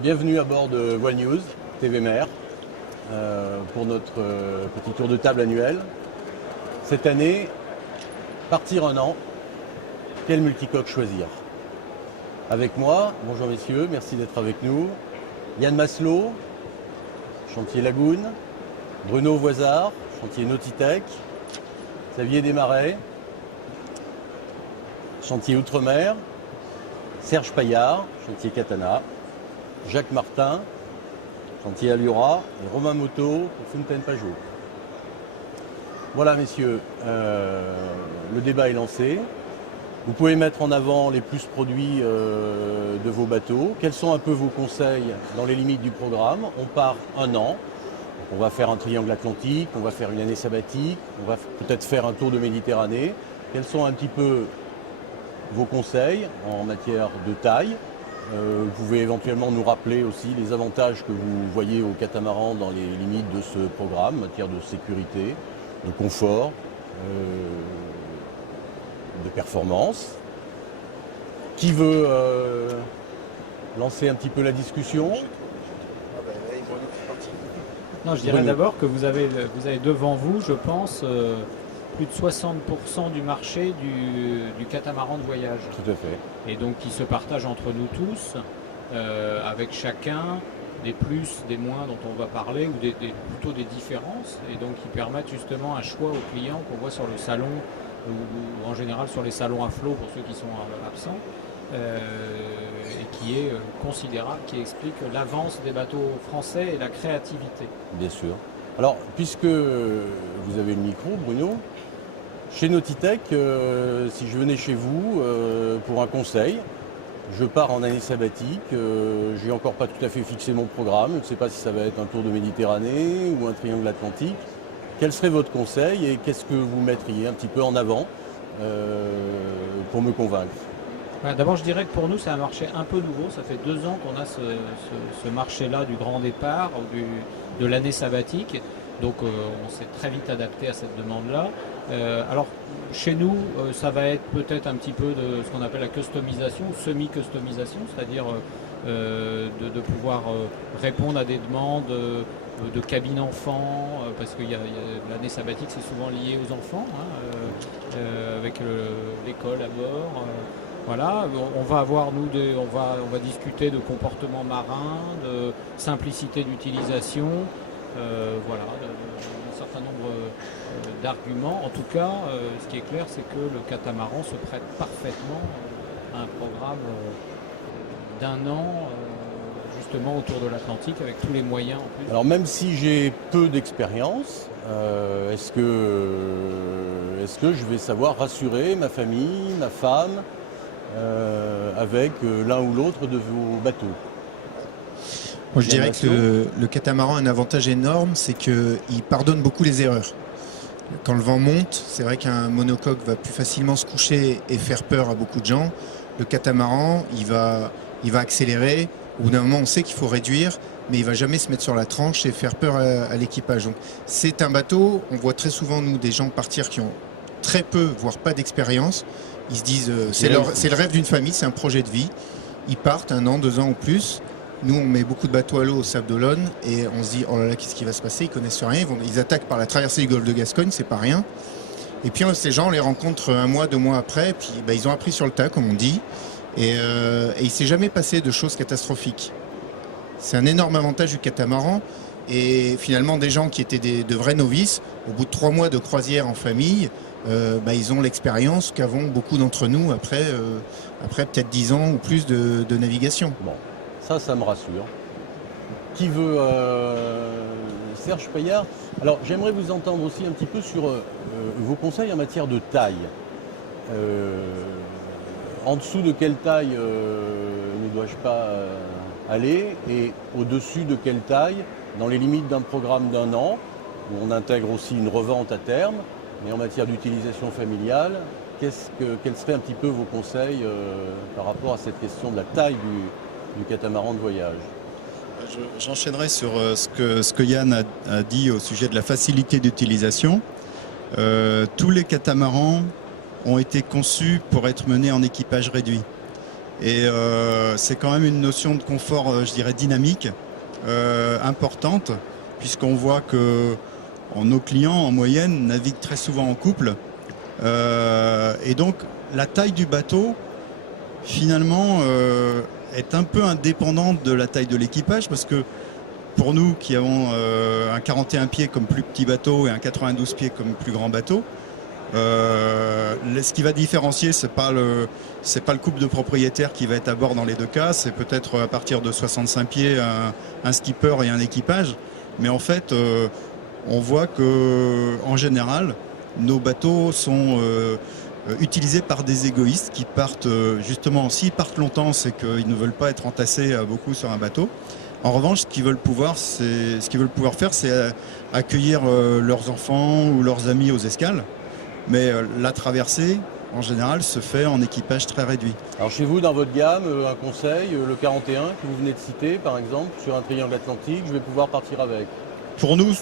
Bienvenue à bord de Voile News, TV Mer, pour notre petit tour de table annuel. Cette année, partir un an, quel multicoque choisir? Avec moi, bonjour messieurs, merci d'être avec nous. Yann Masselot, chantier Lagoune, Bruno Voisard, chantier Nautitech, Xavier Desmarais, chantier Outre-mer, Serge Paillard, chantier Katana, Jacques Martin, chantier Allura, et Romain Moto pour Fontaine-Pajot. Voilà messieurs, le débat est lancé. Vous pouvez mettre en avant les plus produits de vos bateaux. Quels sont un peu vos conseils dans les limites du programme? On part un an, on va faire un triangle atlantique, on va faire une année sabbatique, on va peut-être faire un tour de Méditerranée. Quels sont un petit peu vos conseils en matière de taille? Vous pouvez éventuellement nous rappeler aussi les avantages que vous voyez au catamaran dans les limites de ce programme, en matière de sécurité, de confort, de performance. Qui veut lancer un petit peu la discussion? Non, je dirais d'abord que vous avez devant vous, je pense, plus de 60% du marché du catamaran de voyage. Tout à fait. Et donc qui se partage entre nous tous, avec chacun des plus, des moins dont on va parler, ou plutôt des différences, et donc qui permettent justement un choix aux clients qu'on voit sur le salon, ou en général sur les salons à flot pour ceux qui sont absents, et qui est considérable, qui explique l'avance des bateaux français et la créativité. Bien sûr. Alors, puisque vous avez le micro, Bruno, chez Nautitech, si je venais chez vous pour un conseil, je pars en année sabbatique, j'ai encore pas tout à fait fixé mon programme, je ne sais pas si ça va être un tour de Méditerranée ou un triangle atlantique. Quel serait votre conseil et qu'est-ce que vous mettriez un petit peu en avant pour me convaincre? D'abord, je dirais que pour nous, c'est un marché un peu nouveau. Ça fait 2 ans qu'on a ce marché-là du grand départ, de l'année sabbatique. Donc, on s'est très vite adapté à cette demande-là. Alors, chez nous, ça va être peut-être un petit peu de ce qu'on appelle la customisation, semi-customisation, c'est-à-dire de pouvoir répondre à des demandes de cabine enfants, parce que l'année sabbatique, c'est souvent lié aux enfants, avec l'école à bord. Voilà, on va avoir on va discuter de comportement marin, de simplicité d'utilisation, voilà, un certain nombre d'arguments. En tout cas, ce qui est clair, c'est que le catamaran se prête parfaitement à un programme d'1 an, justement autour de l'Atlantique, avec tous les moyens en plus. Alors même si j'ai peu d'expérience, est-ce que je vais savoir rassurer ma famille, ma femme, avec l'un ou l'autre de vos bateaux? Moi, je dirais que le catamaran a un avantage énorme, c'est qu'il pardonne beaucoup les erreurs. Quand le vent monte, c'est vrai qu'un monocoque va plus facilement se coucher et faire peur à beaucoup de gens. Le catamaran, il va accélérer. Au bout d'un moment, on sait qu'il faut réduire, mais il ne va jamais se mettre sur la tranche et faire peur à l'équipage. Donc, c'est un bateau, on voit très souvent, nous, des gens partir qui ont très peu, voire pas d'expérience. Ils se disent, c'est le rêve d'une famille, c'est un projet de vie. Ils partent 1 an, 2 ans ou plus. Nous, on met beaucoup de bateaux à l'eau au Sable d'Olonne et on se dit, oh là là, qu'est-ce qui va se passer? Ils connaissent rien. Ils attaquent par la traversée du golfe de Gascogne, c'est pas rien. Et puis, ces gens, on les rencontre 1 mois, 2 mois après. Et puis, ils ont appris sur le tas, comme on dit. Et il ne s'est jamais passé de choses catastrophiques. C'est un énorme avantage du catamaran. Et finalement, des gens qui étaient de vrais novices, au bout de 3 mois de croisière en famille, ils ont l'expérience qu'avont beaucoup d'entre nous après peut-être 10 ans ou plus de navigation. Bon, ça me rassure. Qui veut Serge Paillard? Alors, j'aimerais vous entendre aussi un petit peu sur vos conseils en matière de taille. En dessous de quelle taille ne dois-je pas aller et au-dessus de quelle taille, dans les limites d'un programme d'1 an, où on intègre aussi une revente à terme, mais en matière d'utilisation familiale, quels seraient un petit peu vos conseils par rapport à cette question de la taille du catamaran de voyage? J'enchaînerai sur ce que Yann a dit au sujet de la facilité d'utilisation. Tous les catamarans ont été conçus pour être menés en équipage réduit. Et c'est quand même une notion de confort, je dirais, dynamique, importante, puisqu'on voit que nos clients, en moyenne, naviguent très souvent en couple. Et donc, la taille du bateau, finalement, est un peu indépendante de la taille de l'équipage, parce que pour nous qui avons un 41 pieds comme plus petit bateau et un 92 pieds comme plus grand bateau, ce qui va différencier, c'est pas le couple de propriétaires qui va être à bord dans les deux cas, c'est peut-être à partir de 65 pieds un skipper et un équipage. Mais en fait, on voit que en général, nos bateaux sont utilisés par des égoïstes qui partent justement, s'ils partent longtemps, c'est qu'ils ne veulent pas être entassés beaucoup sur un bateau. En revanche, ce qu'ils veulent pouvoir faire, c'est accueillir leurs enfants ou leurs amis aux escales. Mais la traversée, en général, se fait en équipage très réduit. Alors chez vous, dans votre gamme, un conseil, le 41 que vous venez de citer, par exemple, sur un triangle atlantique, je vais pouvoir partir avec. Pour nous,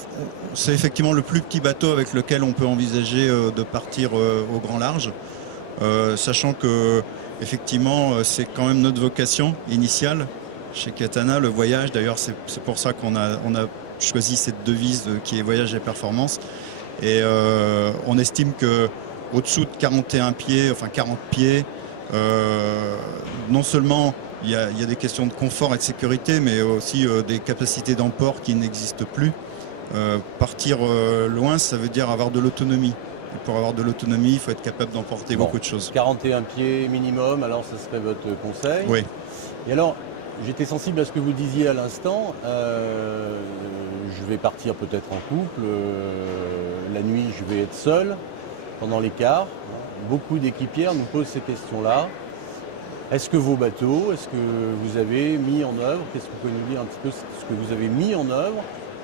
c'est effectivement le plus petit bateau avec lequel on peut envisager de partir au grand large, sachant que effectivement, c'est quand même notre vocation initiale chez Katana, le voyage. D'ailleurs, c'est pour ça qu'on a choisi cette devise qui est voyage et performance. Et on estime que au-dessous de 41 pieds, enfin 40 pieds, non seulement il y a des questions de confort et de sécurité, mais aussi des capacités d'emport qui n'existent plus. Partir loin, ça veut dire avoir de l'autonomie. Et pour avoir de l'autonomie, il faut être capable d'emporter beaucoup de choses. 41 pieds minimum, alors ça serait votre conseil. Oui. Et alors, j'étais sensible à ce que vous disiez à l'instant. Je vais partir peut-être en couple. La nuit, je vais être seul pendant l'écart. Beaucoup d'équipières nous posent ces questions-là. Est-ce que vos bateaux, est-ce que vous avez mis en œuvre, qu'est-ce que vous pouvez nous dire un petit peu ce que vous avez mis en œuvre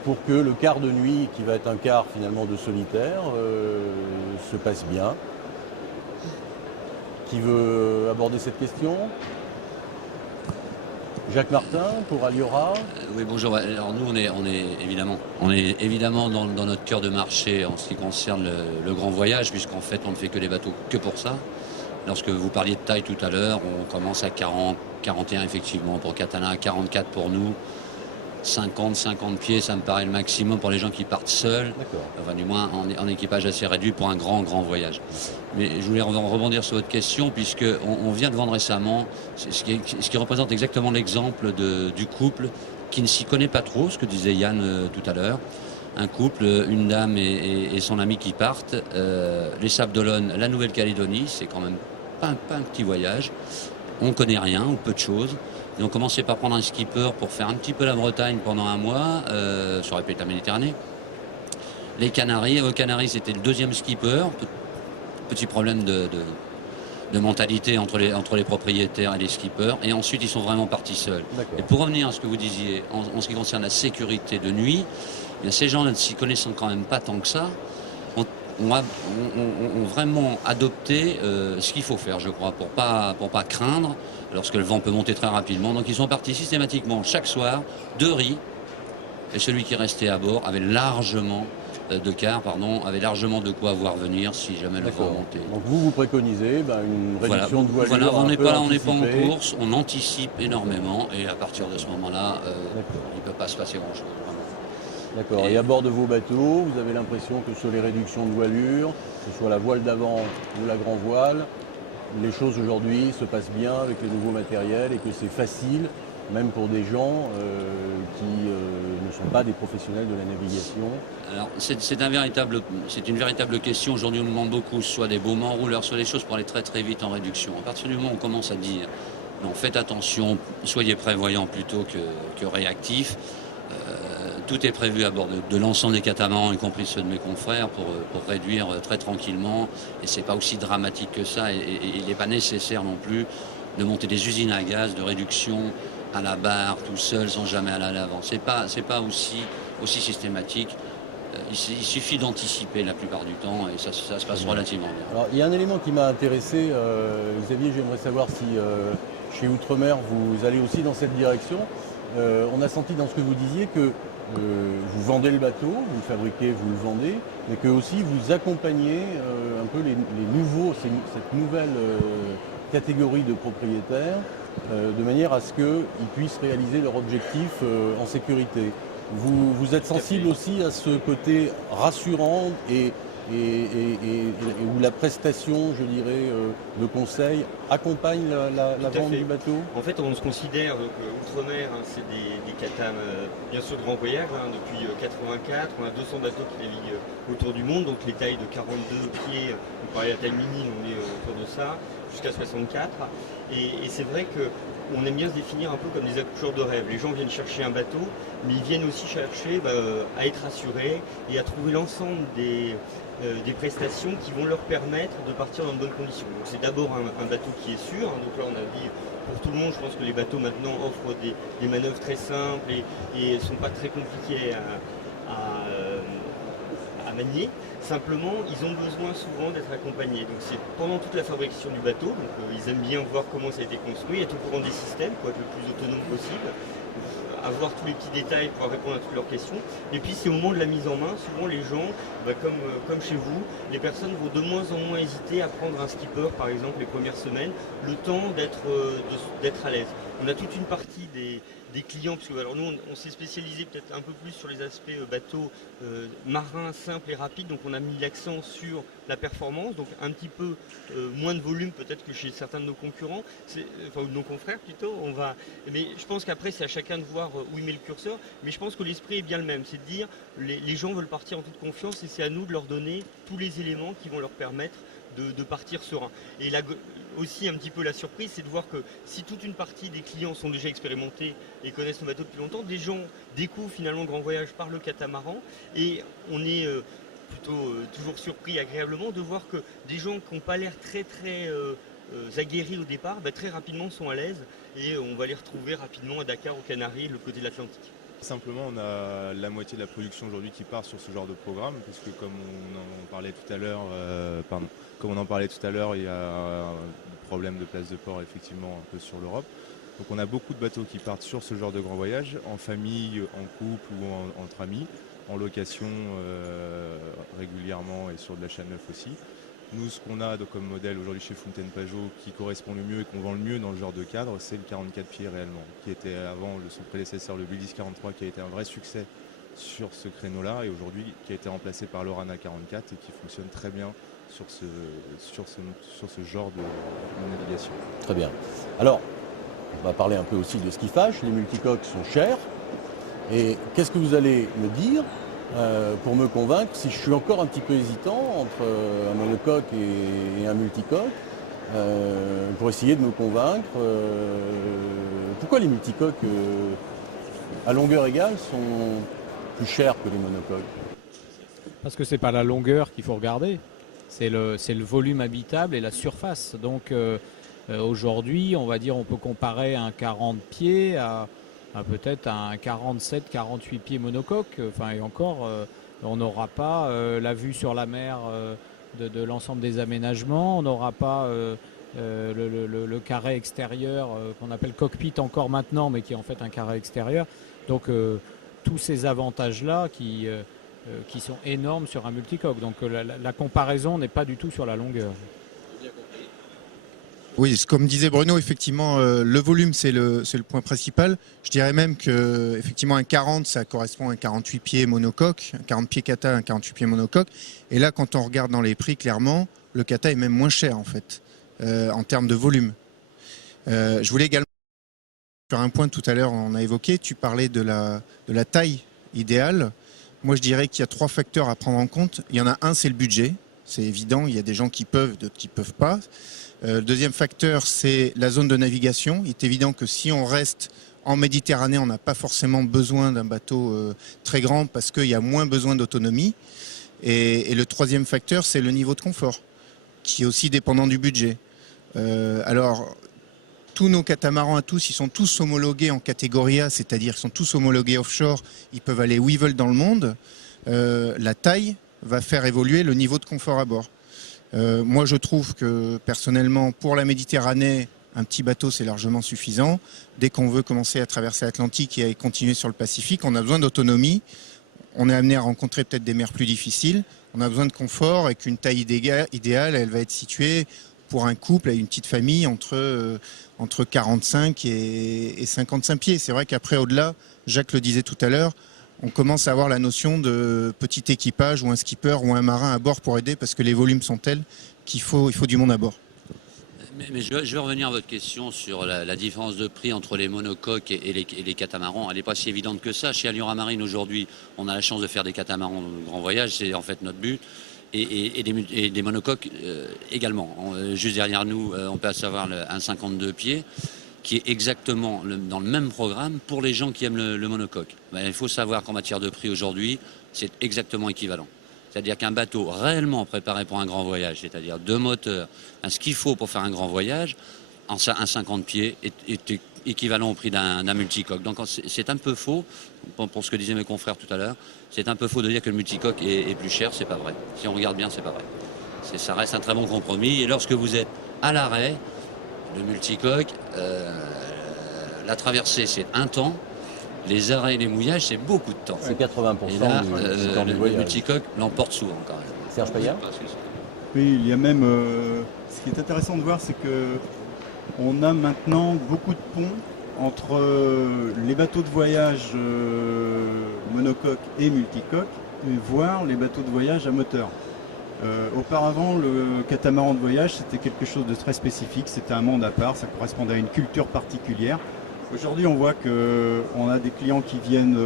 pour que le quart de nuit, qui va être un quart finalement de solitaire, se passe bien? Qui veut aborder cette question? Jacques Martin pour Aliora. Oui, bonjour. Alors nous, on est évidemment dans notre cœur de marché en ce qui concerne le grand voyage, puisqu'en fait, on ne fait que les bateaux que pour ça. Lorsque vous parliez de taille tout à l'heure, on commence à 40, 41 effectivement pour Katana, 44 pour nous. 50 pieds, ça me paraît le maximum pour les gens qui partent seuls, enfin du moins en équipage assez réduit pour un grand voyage. Mais je voulais rebondir sur votre question, puisque on vient de vendre récemment ce qui représente exactement l'exemple du couple qui ne s'y connaît pas trop, ce que disait Yann tout à l'heure. Un couple, une dame et son ami qui partent, les Sables d'Olonne, la Nouvelle-Calédonie, c'est quand même pas un petit voyage. On connaît rien ou peu de choses. Et on commençait par prendre un skipper pour faire un petit peu la Bretagne pendant un mois, sur la Méditerranée. Les Canaries, aux Canaries c'était le deuxième skipper. Petit problème de mentalité entre les propriétaires et les skippers. Et ensuite ils sont vraiment partis seuls. Et pour revenir à ce que vous disiez, en ce qui concerne la sécurité de nuit, eh bien, ces gens ne s'y connaissant quand même pas tant que ça, ont vraiment adopté ce qu'il faut faire, je crois, pour pas craindre lorsque le vent peut monter très rapidement. Donc ils sont partis systématiquement chaque soir, 2 riz, et celui qui restait à bord avait largement avait largement de quoi voir venir si jamais le vent montait. Donc vous préconisez une réduction de voilure. Voilà, on n'est pas en course, on anticipe énormément, et à partir de ce moment-là, il ne peut pas se passer grand-chose. D'accord. Et à bord de vos bateaux, vous avez l'impression que sur les réductions de voilure, que ce soit la voile d'avant ou la grand voile, les choses aujourd'hui se passent bien avec les nouveaux matériels et que c'est facile, même pour des gens qui ne sont pas des professionnels de la navigation? Alors c'est une véritable question. Aujourd'hui on nous demande beaucoup, soit des baumes enrouleurs, soit des choses pour aller très très vite en réduction. À partir du moment où on commence à dire non, faites attention, soyez prévoyants plutôt que réactifs. Tout est prévu à bord de l'ensemble des catamarans, y compris ceux de mes confrères, pour réduire très tranquillement. Et c'est pas aussi dramatique que ça. Et il n'est pas nécessaire non plus de monter des usines à gaz de réduction à la barre, tout seul, sans jamais aller à l'avant. C'est pas aussi systématique. Il suffit d'anticiper la plupart du temps et ça se passe relativement bien. Alors, il y a un élément qui m'a intéressé, Xavier, j'aimerais savoir si chez Outremer vous allez aussi dans cette direction. On a senti dans ce que vous disiez que vous vendez le bateau, vous le fabriquez, vous le vendez, mais que aussi vous accompagnez un peu les nouveaux, cette nouvelle catégorie de propriétaires de manière à ce qu'ils puissent réaliser leur objectif en sécurité. Vous êtes sensible aussi à ce côté rassurant et où la prestation, je dirais, de conseil accompagne la vente du bateau? En fait, on se considère, outre-mer, hein, c'est des catas, bien sûr, de grand voyage. Hein, depuis 84, on a 200 bateaux qui naviguent autour du monde, donc les tailles de 42 pieds, on parlait de la taille mini, on est autour de ça, jusqu'à 64. Et c'est vrai qu'on aime bien se définir un peu comme des accoucheurs de rêve. Les gens viennent chercher un bateau, mais ils viennent aussi chercher à être assurés et à trouver l'ensemble des prestations qui vont leur permettre de partir dans de bonnes conditions. Donc c'est d'abord un bateau qui est sûr. Hein, donc là on a dit pour tout le monde, je pense que les bateaux maintenant offrent des manœuvres très simples et ne sont pas très compliqués à manier. Simplement, ils ont besoin souvent d'être accompagnés. Donc c'est pendant toute la fabrication du bateau, donc ils aiment bien voir comment ça a été construit, être au courant des systèmes pour être le plus autonome possible, avoir tous les petits détails pour répondre à toutes leurs questions. Et puis c'est au moment de la mise en main, souvent les gens, comme chez vous, les personnes vont de moins en moins hésiter à prendre un skipper par exemple les premières semaines, le temps d'être à l'aise. On a toute une partie des clients, parce que alors nous on s'est spécialisé peut-être un peu plus sur les aspects bateaux marins simples et rapides, donc on a mis l'accent sur la performance, donc un petit peu moins de volume peut-être que chez certains de nos concurrents, enfin ou de nos confrères plutôt. Mais je pense qu'après c'est à chacun de voir où il met le curseur, mais je pense que l'esprit est bien le même, c'est de dire les gens veulent partir en toute confiance et c'est à nous de leur donner tous les éléments qui vont leur permettre de partir serein. Et là aussi un petit peu la surprise, c'est de voir que si toute une partie des clients sont déjà expérimentés et connaissent nos bateaux depuis longtemps, des gens découvrent finalement le grand voyage par le catamaran et on est plutôt toujours surpris agréablement de voir que des gens qui n'ont pas l'air très aguerris au départ, très rapidement sont à l'aise et on va les retrouver rapidement à Dakar, aux Canaries, le côté de l'Atlantique. Simplement, on a la moitié de la production aujourd'hui qui part sur ce genre de programme, puisque comme on en parlait tout à l'heure, il y a un problème de place de port effectivement un peu sur l'Europe. Donc on a beaucoup de bateaux qui partent sur ce genre de grand voyage, en famille, en couple ou entre amis, en location régulièrement et sur de l'achat neuf aussi. Nous, ce qu'on a comme modèle aujourd'hui chez Fountaine Pajot qui correspond le mieux et qu'on vend le mieux dans le genre de cadre, c'est le 44 pieds réellement, qui était avant son prédécesseur, le Bullis 43, qui a été un vrai succès sur ce créneau-là et aujourd'hui qui a été remplacé par l'Orana 44 et qui fonctionne très bien sur ce genre de navigation. Très bien. Alors, on va parler un peu aussi de skiffage. Les multicoques sont chers. Et qu'est-ce que vous allez me dire pour me convaincre, si je suis encore un petit peu hésitant entre un monocoque et un multicoque, pour essayer de me convaincre pourquoi les multicoques à longueur égale sont plus chers que les monocoques? Parce que c'est pas la longueur qu'il faut regarder, c'est le volume habitable et la surface. Donc aujourd'hui, on va dire, on peut comparer un 40 pieds à peut-être un 47, 48 pieds monocoque. Enfin, et encore, on n'aura pas la vue sur la mer de l'ensemble des aménagements, on n'aura pas le carré extérieur qu'on appelle cockpit encore maintenant, mais qui est en fait un carré extérieur. Donc tous ces avantages-là qui sont énormes sur un multicoque. Donc la comparaison n'est pas du tout sur la longueur. Oui, comme disait Bruno, effectivement, le volume, c'est le point principal. Je dirais même que effectivement, un 40, ça correspond à un 48 pieds monocoque, un 40 pieds kata, un 48 pieds monocoque. Et là, quand on regarde dans les prix, clairement, le kata est même moins cher, en fait, en termes de volume. Je voulais également faire un point tout à l'heure, on a évoqué, tu parlais de la taille idéale. Moi, je dirais qu'il y a 3 facteurs à prendre en compte. Il y en a un, c'est le budget. C'est évident, il y a des gens qui peuvent, d'autres qui ne peuvent pas. Le deuxième facteur, c'est la zone de navigation. Il est évident que si on reste en Méditerranée, on n'a pas forcément besoin d'un bateau très grand parce qu'il y a moins besoin d'autonomie. Et le troisième facteur, c'est le niveau de confort, qui est aussi dépendant du budget. Alors, tous nos catamarans à tous, ils sont tous homologués en catégorie A, c'est-à-dire qu'ils sont tous homologués offshore, ils peuvent aller où ils veulent dans le monde. La taille va faire évoluer le niveau de confort à bord. Moi, je trouve que personnellement, pour la Méditerranée, un petit bateau, c'est largement suffisant. Dès qu'on veut commencer à traverser l'Atlantique et à continuer sur le Pacifique, on a besoin d'autonomie. On est amené à rencontrer peut-être des mers plus difficiles. On a besoin de confort et qu'une taille idéale, elle va être située pour un couple avec une petite famille entre 45 et 55 pieds. C'est vrai qu'après, au-delà, Jacques le disait tout à l'heure, on commence à avoir la notion de petit équipage ou un skipper ou un marin à bord pour aider parce que les volumes sont tels il faut du monde à bord. Mais je vais revenir à votre question sur la différence de prix entre les monocoques et les catamarans. Elle n'est pas si évidente que ça. Chez Alliora Marine aujourd'hui, on a la chance de faire des catamarans de grand voyage, c'est en fait notre but, et des monocoques également. Juste derrière nous, on peut savoir un 52 pieds qui est exactement dans le même programme pour les gens qui aiment le monocoque. Ben, il faut savoir qu'en matière de prix aujourd'hui, c'est exactement équivalent. C'est-à-dire qu'un bateau réellement préparé pour un grand voyage, c'est-à-dire 2 moteurs, ce qu'il faut pour faire un grand voyage, un 50 pieds est équivalent au prix d'un multicoque. Donc c'est un peu faux, pour ce que disaient mes confrères tout à l'heure, c'est un peu faux de dire que le multicoque est plus cher, c'est pas vrai. Si on regarde bien, c'est pas vrai. Ça reste un très bon compromis. Et lorsque vous êtes à l'arrêt, le multicoque, la traversée c'est un temps, les arrêts et les mouillages, c'est beaucoup de temps. C'est 80% et là, du temps du le voyage. multicoque l'emporte souvent quand même. Serge Payard. Oui, il y a même. Ce qui est intéressant de voir, c'est que on a maintenant beaucoup de ponts entre les bateaux de voyage monocoque et multicoque, voire les bateaux de voyage à moteur. Auparavant, le catamaran de voyage, c'était quelque chose de très spécifique, c'était un monde à part, ça correspondait à une culture particulière. Aujourd'hui, on voit qu'on a des clients qui viennent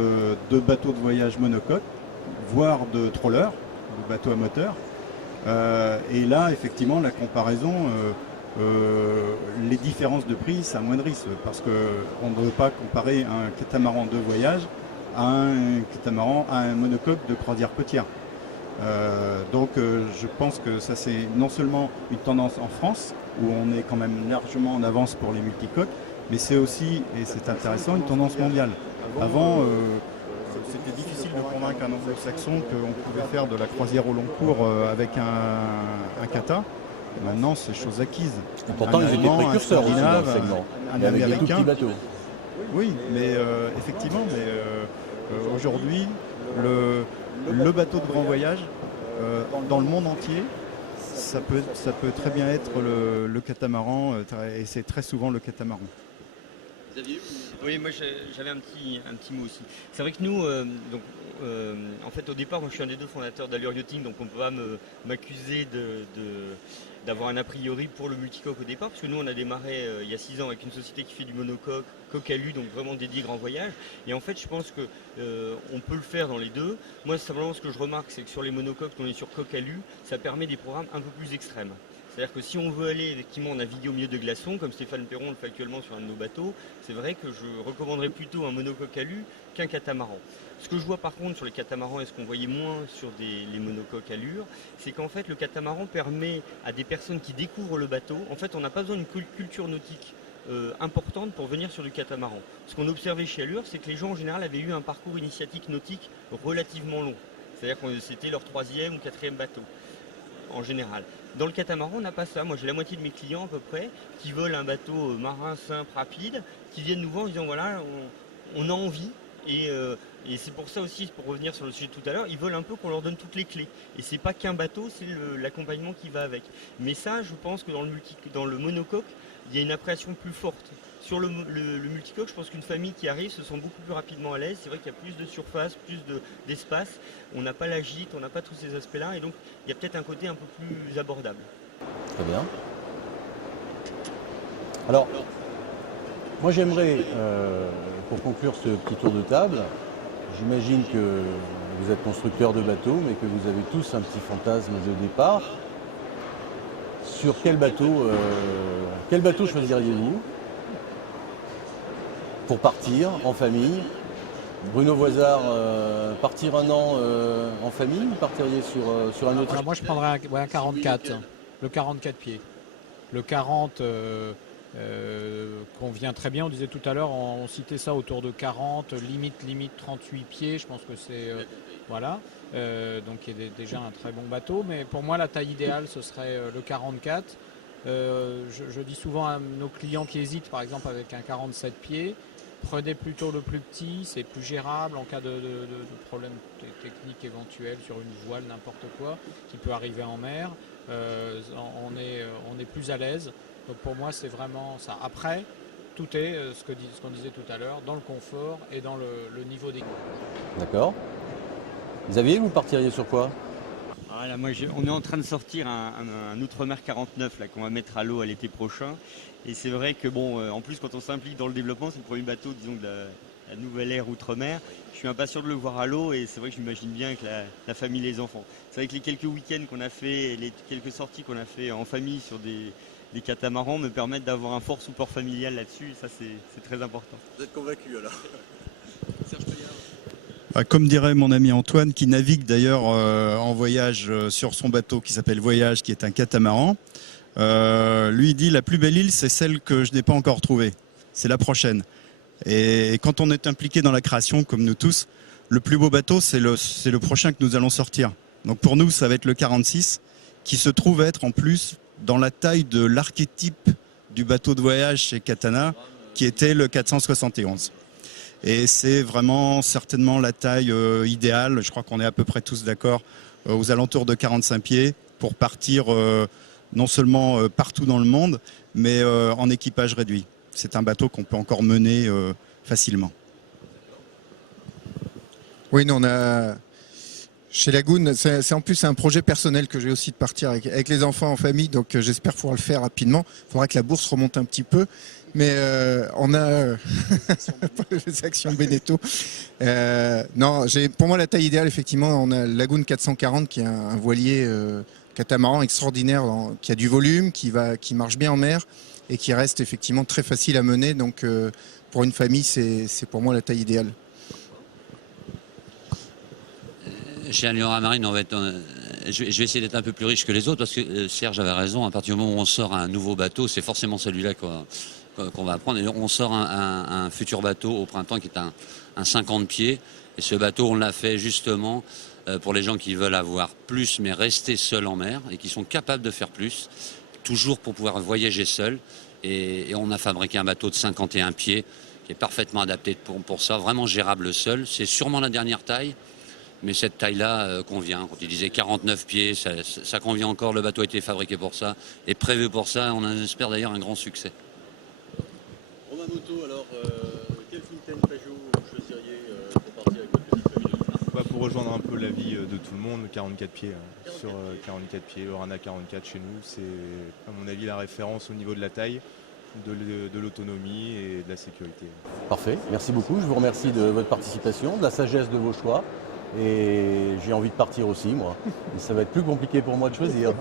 de bateaux de voyage monocoque, voire de trawlers, de bateaux à moteur. Et là, effectivement, la comparaison, les différences de prix s'amoindrissent parce qu'on ne veut pas comparer un catamaran de voyage à un catamaran, à un monocoque de croisière côtière. Donc je pense que ça c'est non seulement une tendance en France, où on est quand même largement en avance pour les multicoques, mais c'est aussi, et c'est intéressant, une tendance mondiale. Avant, c'était difficile de convaincre un anglo-saxon qu'on pouvait faire de la croisière au long cours avec un kata. Maintenant, c'est chose acquise. Et pourtant, ils étaient précurseurs aussi dans le segment. Un avec des tout américain. petits bateaux. Oui, mais effectivement, aujourd'hui, le bateau de grand voyage, dans le monde entier, ça peut très bien être le catamaran, et c'est très souvent le catamaran. Oui, moi j'avais un petit mot aussi. C'est vrai que nous, en fait au départ, moi je suis un des 2 fondateurs d'Allure Yachting, donc on ne peut pas m'accuser d'avoir un a priori pour le multicoque au départ, parce que nous on a démarré il y a 6 ans avec une société qui fait du monocoque, coque alu, donc vraiment dédié grand voyage. Et en fait je pense que on peut le faire dans les deux. Moi simplement ce que je remarque, c'est que sur les monocoques, quand on est sur coque alu, ça permet des programmes un peu plus extrêmes. C'est-à-dire que si on veut aller effectivement naviguer au milieu de glaçons, comme Stéphane Perron le fait actuellement sur un de nos bateaux, c'est vrai que je recommanderais plutôt un monocoque alu qu'un catamaran. Ce que je vois par contre sur les catamarans, et ce qu'on voyait moins sur les monocoques allure, c'est qu'en fait le catamaran permet à des personnes qui découvrent le bateau, en fait on n'a pas besoin d'une culture nautique importante pour venir sur du catamaran. Ce qu'on observait chez Allure, c'est que les gens en général avaient eu un parcours initiatique nautique relativement long. C'est-à-dire que c'était leur 3e ou 4e bateau, en général. Dans le catamaran, on n'a pas ça. Moi, j'ai la moitié de mes clients à peu près qui veulent un bateau marin simple, rapide, qui viennent nous voir en disant voilà, on a envie. Et c'est pour ça aussi, pour revenir sur le sujet de tout à l'heure, ils veulent un peu qu'on leur donne toutes les clés. Et c'est pas qu'un bateau, c'est l'accompagnement qui va avec. Mais ça, je pense que dans le monocoque, il y a une appréhension plus forte. Sur le multicoque, je pense qu'une famille qui arrive se sent beaucoup plus rapidement à l'aise. C'est vrai qu'il y a plus de surface, plus d'espace. On n'a pas la gîte, on n'a pas tous ces aspects-là. Et donc, il y a peut-être un côté un peu plus abordable. Très bien. Alors, moi j'aimerais, pour conclure ce petit tour de table, j'imagine que vous êtes constructeur de bateaux, mais que vous avez tous un petit fantasme de départ. Sur quel bateau choisiriez-vous pour partir en famille? Bruno Voisard, partir un an en famille ou partiriez sur un autre? Alors moi je prendrais un 44, le 44 pieds. Le 40 convient très bien, on disait tout à l'heure, on citait ça autour de 40, limite 38 pieds, je pense que c'est... voilà, donc il y a déjà un très bon bateau, mais pour moi la taille idéale ce serait le 44. Je dis souvent à nos clients qui hésitent par exemple avec un 47 pieds, prenez plutôt le plus petit, c'est plus gérable en cas de problème technique éventuel sur une voile, n'importe quoi, qui peut arriver en mer. On est plus à l'aise. Donc pour moi, c'est vraiment ça. Après, tout est, ce qu'on disait tout à l'heure, dans le confort et dans le niveau d'équipe. D'accord. Xavier, vous partiriez sur quoi? Voilà, on est en train de sortir un Outremer 49 là, qu'on va mettre à l'eau à l'été prochain. Et c'est vrai que en plus quand on s'implique dans le développement, c'est le premier bateau, disons, de la nouvelle ère Outremer. Je suis impatient de le voir à l'eau et c'est vrai que je m'imagine bien avec la famille et les enfants. C'est vrai que les quelques week-ends qu'on a fait, et les quelques sorties qu'on a fait en famille sur des catamarans me permettent d'avoir un fort support familial là-dessus. Et ça, c'est très important. Vous êtes convaincu alors? Serge Payard. Comme dirait mon ami Antoine, qui navigue d'ailleurs en voyage sur son bateau qui s'appelle Voyage, qui est un catamaran, lui dit la plus belle île, c'est celle que je n'ai pas encore trouvée. C'est la prochaine. Et quand on est impliqué dans la création, comme nous tous, le plus beau bateau, c'est le prochain que nous allons sortir. Donc pour nous, ça va être le 46, qui se trouve être en plus dans la taille de l'archétype du bateau de voyage chez Katana, qui était le 471. Et c'est vraiment certainement la taille idéale, je crois qu'on est à peu près tous d'accord, aux alentours de 45 pieds pour partir non seulement partout dans le monde, mais en équipage réduit. C'est un bateau qu'on peut encore mener facilement. Oui, nous, on a... Chez Lagoon, c'est en plus un projet personnel que j'ai aussi de partir avec les enfants en famille, donc j'espère pouvoir le faire rapidement. Il faudra que la bourse remonte un petit peu, mais on a les actions Beneteau. Non, pour moi la taille idéale, effectivement, on a Lagoon 440 qui est un voilier catamaran extraordinaire, qui a du volume, qui marche bien en mer et qui reste effectivement très facile à mener. Donc pour une famille, c'est pour moi la taille idéale. Chez Alliora Marine, je vais essayer d'être un peu plus riche que les autres parce que Serge avait raison. À partir du moment où on sort un nouveau bateau, c'est forcément celui-là qu'on va prendre. Et on sort un futur bateau au printemps qui est un 50 pieds. Et ce bateau, on l'a fait justement pour les gens qui veulent avoir plus, mais rester seuls en mer et qui sont capables de faire plus, toujours pour pouvoir voyager seuls. Et on a fabriqué un bateau de 51 pieds qui est parfaitement adapté pour ça, vraiment gérable seul. C'est sûrement la dernière taille. Mais cette taille-là convient. Quand il disait 49 pieds, ça convient encore. Le bateau a été fabriqué pour ça et prévu pour ça. On en espère d'ailleurs un grand succès. Romain Moto, alors, quel Fountaine Pajot vous choisiriez pour partir avec votre petite famille? Pour rejoindre un peu l'avis de tout le monde, 44 pieds. Sur 44 pieds, Orana 44 chez nous, c'est à mon avis la référence au niveau de la taille, de l'autonomie et de la sécurité. Parfait, merci beaucoup. Je vous remercie de votre participation, de la sagesse de vos choix. Et j'ai envie de partir aussi, moi. Et ça va être plus compliqué pour moi de choisir.